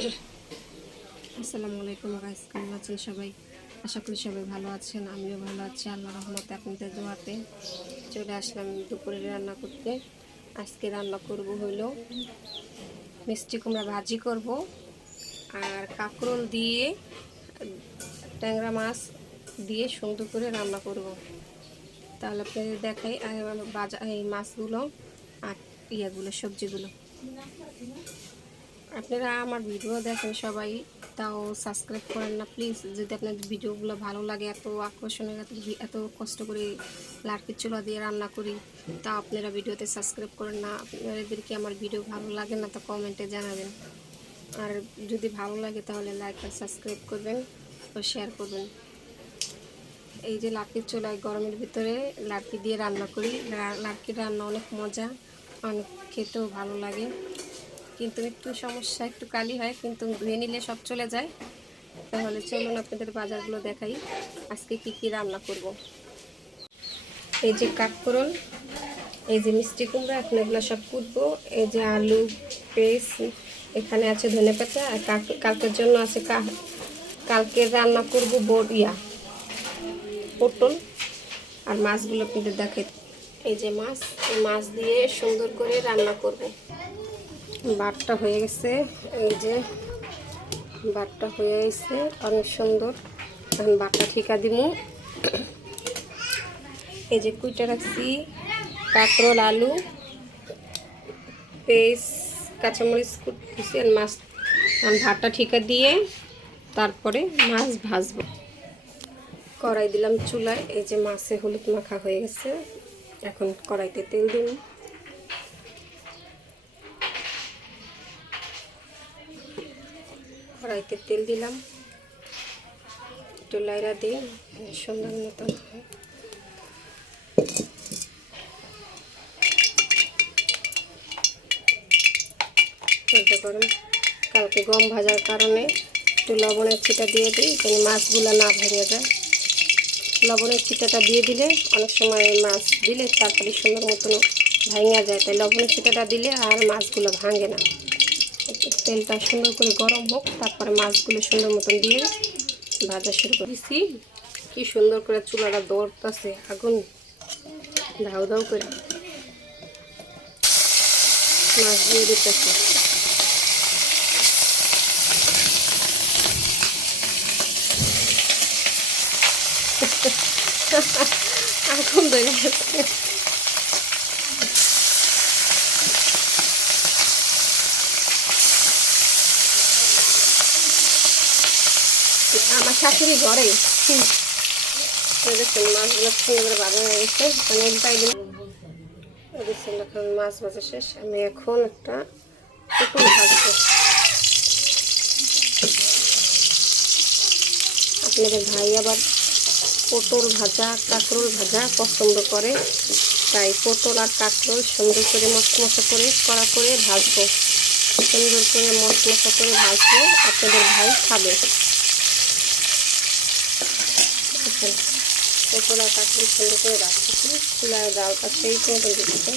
আসসালামু আলাইকুম গাইস, কেমন আছেন সবাই? আশা করি সবাই ভালো আছেন। আমিও ভালো আছি, আল্লাহর রহমতে আপনাদের দোয়াতে। চলে আসলাম দুপুরে রান্না করতে। আজকে রান্না করব হলো মিষ্টি কুমড়া ভাজি করব, আর কাঁকরোল দিয়ে ট্যাংরা মাছ দিয়ে সুন্দর করে রান্না করব। তাহলে আপনাদের দেখাই এই মাছগুলো আর সবজিগুলো। আপনারা আমার ভিডিও দেখেন সবাই, তাও সাবস্ক্রাইব করেন না প্লিজ। যদি আপনাদের ভিডিওগুলো ভালো লাগে, এত আকর্ষণীয়, এত কষ্ট করে লাড়কির চুলা দিয়ে রান্না করি, তা আপনারা ভিডিওতে সাবস্ক্রাইব করেন না। আপনাদেরকে আমার ভিডিও ভালো লাগে না, তা কমেন্টে জানাবেন। আর যদি ভালো লাগে তাহলে লাইক আর সাবস্ক্রাইব করবেন ও শেয়ার করবেন। এই যে লাড়কির চুলায় গরমের ভিতরে লাড়কি দিয়ে রান্না করি। লাড়কির রান্না অনেক মজা, অনেক খেতেও ভালো লাগে, কিন্তু একটু সমস্যা, একটু কালি হয়, কিন্তু ধুয়ে নিলে সব চলে যায়। তাহলে চলুন আপনাদের বাজারগুলো দেখাই, আজকে কি কি রান্না করব। এই যে কাঁকরোল, এই যে মিষ্টি কুমড়া, এখন এগুলো সব কুটবো। এই যে আলু পেস্ট, এখানে আছে ধনেপাতা, আর কালকের জন্য আছে কালকে রান্না করব পটল। আর মাছগুলো আপনাদের দেখাই। এই যে মাছ, এই মাছ দিয়ে সুন্দর করে রান্না করব। ভাতটা হয়ে গেছে, এই যে ভাতটা হয়ে গেছে অনেক সুন্দর। এখন ভাতটা ঠিকা দিমু। এই যে কুইটা রাখছি কাঁকরোল, আলু পেস্ট, কাঁচামরিচ কুটছি, আর মাছ। ভাতটা ঠিকা দিয়ে তারপরে মাছ ভাজবো। কড়াই দিলাম চুলায়। এই যে মাছে হলুদ মাখা হয়ে গেছে, এখন কড়াইতে তেল দিন। কড়াইতে তেল দিলাম, একটু লাইরা দিই সুন্দর মতন। তেলটা গরম, কালকে গম ভাজার কারণে একটু লবণের ছিটা দিয়ে দিই, যেন মাছগুলো না ভেঙে যায়। লবণের ছিটাটা দিয়ে দিলে অনেক সময় মাছ দিলে তারপরে সুন্দর মতন ভাঙা যায়, তাই লবণের ছিটাটা দিলে আর মাছগুলো ভাঙে না। তেলটা সুন্দর করে গরম হোক, তারপরে মাছগুলো সুন্দর মতন দিয়ে ভাজা শুরু করেছি। কি সুন্দর করে চুলাটা দৌড়তেছে, আগুন ধাউ ধাউ করে। মাছ দিয়ে দিতেছে, আগুন ধরে গেছে। আমার শাশুড়ি ঘরে মাছগুলো সুন্দর করে ভাজা হয়ে গেছে, মানে উল্টাই দিন। এখন মাছ ভাজা শেষ, আমি এখন একটা পটল ভাজবো। আপনাদের ভাই আবার পটল ভাজা, কাঁকরোল ভাজা পছন্দ করে, তাই পটল আর কাঁকরোল সুন্দর করে মশমশা করে কড়া করে ভাজবো। সুন্দর করে মশমশা করে ভাজবো, আপনাদের ভাই খাবে। পটল আর কাঁকরোল সুন্দর করে ভাজতেছি, চুলার জালটা সেই মতন দিচ্ছে।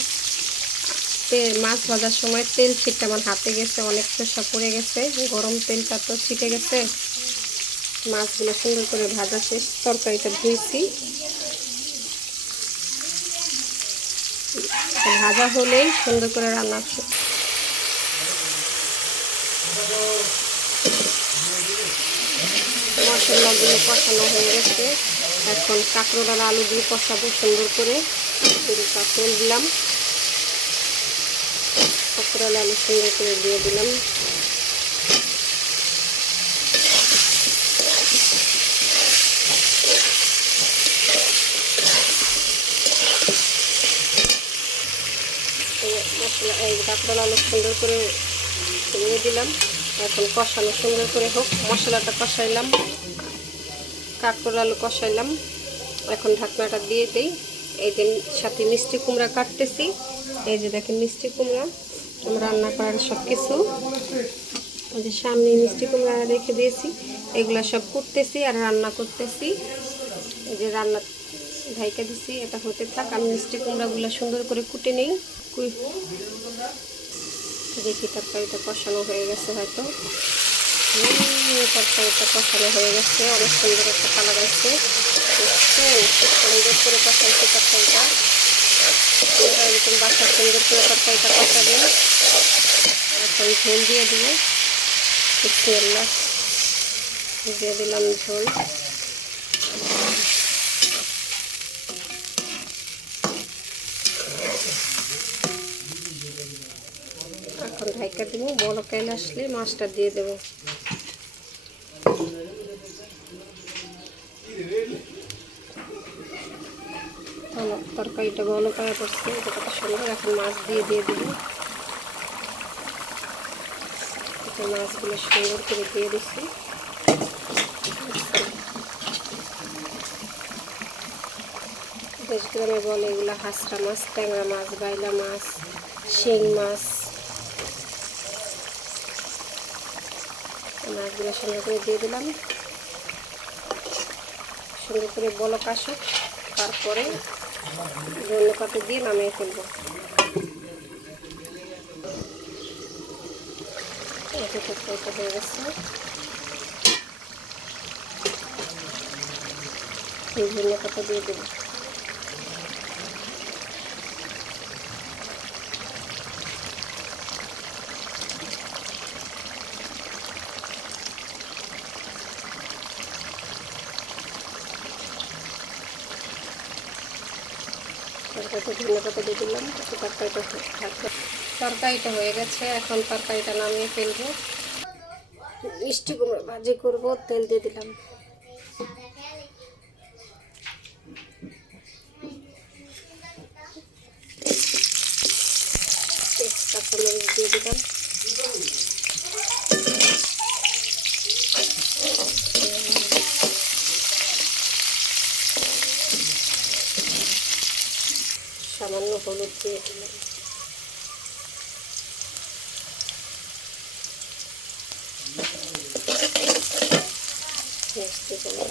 মাছ ভাজার সময় তেল ছিটে আমার হাতে গেছে, অনেক পেশা পড়ে গেছে, গরম তেলটা তো ছিটে গেছে। মাছগুলো সুন্দর করে ভাজা শেষ, তরকারিটা ধুইছি। ভাজা হলেই সুন্দর করে রান্না। মশলাগুলো কষানো হয়ে গেছে, এখন কাঁকরোল আর আলু দিয়ে কষাবো সুন্দর করে। কাঁকরোল দিলাম, কাঁকরোল আলু সুন্দর করে দিয়ে দিলাম। মশলা এই কাঁকরোল আলু সুন্দর করে দিয়ে দিলাম। এখন কষানো সুন্দর করে হোক, মশলাটা কষাইলাম, কাঁকরোল আলু কষাইলাম। এখন ঢাকনাটা দিয়ে দিই। এই যে সাথে মিষ্টি কুমড়া কাটতেছি, এই যে দেখেন মিষ্টি কুমড়া, আমরা রান্না করার সব কিছু এই যে সামনে মিষ্টি কুমড়া রেখে দিয়েছি, এগুলো সব কুটতেছি আর রান্না করতেছি। এই যে রান্না ঢাইকা দিছি, এটা হতে থাক, আমি মিষ্টি কুমড়াগুলো সুন্দর করে কুটে নিই। দেখি তরকারিটা কষানো হয়ে গেছে হয়তো। তরকারিটা কষানো হয়ে গেছে, অনেক সুন্দর একটা কালার আসছে। বুঝছেন, খুব সুন্দর করে কষাইছে তরকারিটা। এরকম বাসা সুন্দর করে তরকারিটা কষাবেন। এখন ঝোল দিয়ে দিব, বিসমিল্লাহ দিয়ে দিলাম ঝোল। এখন ঢাকা দেবো, বড় কাইল আসলে মাছটা দিয়ে দেবো। তরকারিটা বড় করা করছে, এটা কত সুন্দর। এখন মাছ দিয়ে দেবো। মাছগুলো সুন্দর করে দিয়ে দিচ্ছি। দেশ গ্রামে বলে এগুলো হাঁসরা মাছ, ট্যাংরা মাছ, বাইলা মাছ, শিং মাছ। মাছগুলো সুন্দর করে দিয়ে দিলাম। সুন্দর করে বলক আসুক, তারপরে ধনে পাতা দিয়ে নামিয়ে ফেলবো। তরকারিটা হয়ে গেছে, ধনে পাতা দিয়ে দেবো। তরকারিটা ধনে পাতা দিয়ে দিলাম। তরকারিটা হয়ে গেছে, এখন তরকারিটা নামিয়ে ফেলবো। মিষ্টি কুমড়ো ভাজি করবো, তেল দিয়ে দিলাম। কাঁচামরিচ দিয়ে দিলাম। সামান্য হলুদ দিয়ে দিলাম। মিষ্টি কুমড়ো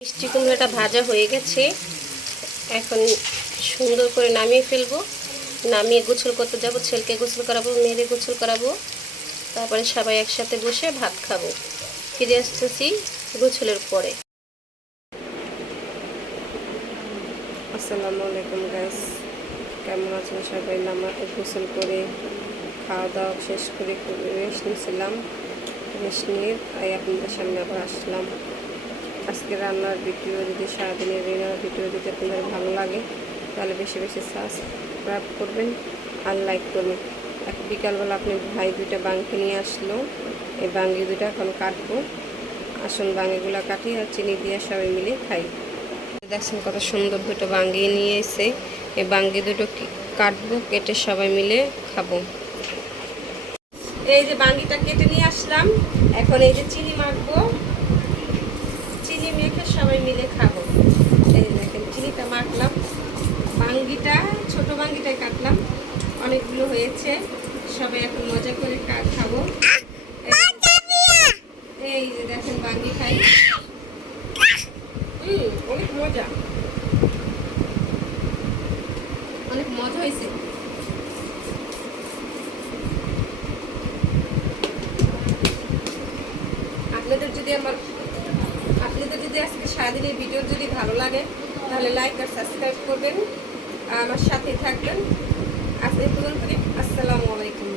মিষ্টি কুমড়োটা ভাজা হয়ে গেছে, এখন সুন্দর করে নামিয়ে ফেলবো। নামিয়ে গোসল করতে যাব, ছেলেকে গোসল করাবো, মেয়েরে গোসল করাবো, তারপরে সবাই একসাথে বসে ভাত খাবো। ফিরে আসতেছি গোসলের পরে। আসসালামু আলাইকুম গাইস, কেমন আছেন সবাই? গোসল করে খাওয়া দাওয়া শেষ করে রেস্ট নিয়েছিলাম। রেস্ট নিয়ে আপনাদের সামনে আবার আসলাম। আজকে রান্নার ভিডিও যদি সারাদিনের রান্নার ভিডিও যদি আপনাদের ভালো লাগে তাহলে বেশি বেশি সাবস্ক্রাইব করবেন আর লাইক করবেন। বিকালবেলা আপনি ভাই দুইটা বাঙ্গি নিয়ে আসলো, এই বাঙ্গি দুইটা এখন কাটবো। আসুন বাঙ্গিগুলো কাটি আর চিনি দিয়ে সবাই মিলে খাই। দেখছেন কত সুন্দর দুটো বাঙ্গি নিয়ে এসে, এই বাঙ্গি দুটো কাটবো, কেটে সবাই মিলে খাবো। এই যে বাঙ্গিটা কেটে নিয়ে আসলাম, এখন এই যে চিনি মাখবো, চিনি মেখে সবাই মিলে খাবো। এই দেখেন চিনিটা মাখলাম, বাঙ্গিটা ছোট বাঙ্গিটাই কাটলাম, অনেকগুলো হয়েছে, সবাই এখন মজা করে খাবো। এই যে দেখেন বাঙ্গি খাই, অনেক মজা, অনেক মজা হয়েছে। আপনাদের যদি আজকে সারাদিনের ভিডিও যদি ভালো লাগে তাহলে লাইক আর সাবস্ক্রাইব করবেন, আমার সাথে থাকবেন। আজ এই পর্যন্ত, আসসালামু আলাইকুম।